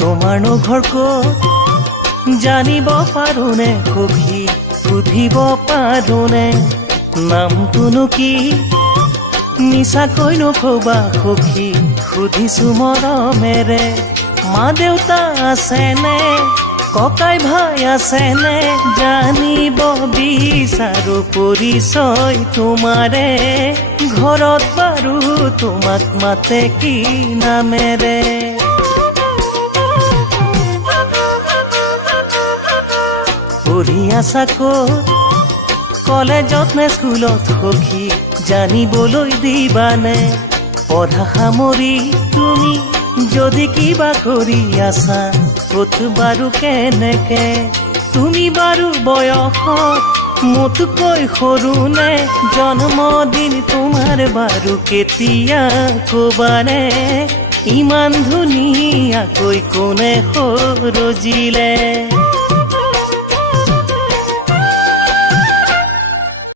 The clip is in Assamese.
তোমাৰনো ঘৰ ক'ত জানিব পাৰোনে সখী, সুধিব পাৰোনে নামটোনো কি? মিছাকৈ নকবা সখী, সুধিছো মৰমেৰে। মা দেউতা আছেনে, ককাই ভাই আছেনে, জানিব বিচাৰো পৰিচয় তোমাৰে। ঘৰত বাৰু তোমাক মাতে কি নামেৰে? পঢ়ি আছা ক'ত, কলেজত নে স্কুলত সখী, জানিবলৈ দিবানে? পঢ়া সামৰি তুমি যদি কিবা কৰি আছা, ক'ত বাৰু কেনেকে? তুমি বাৰু বয়সত মোতকৈ সৰু নে? জন্মদিন তোমাৰ বাৰু কেতিয়া ক'বানে? ইমান ধুনীয়াকৈ কোনে সৰজিলে?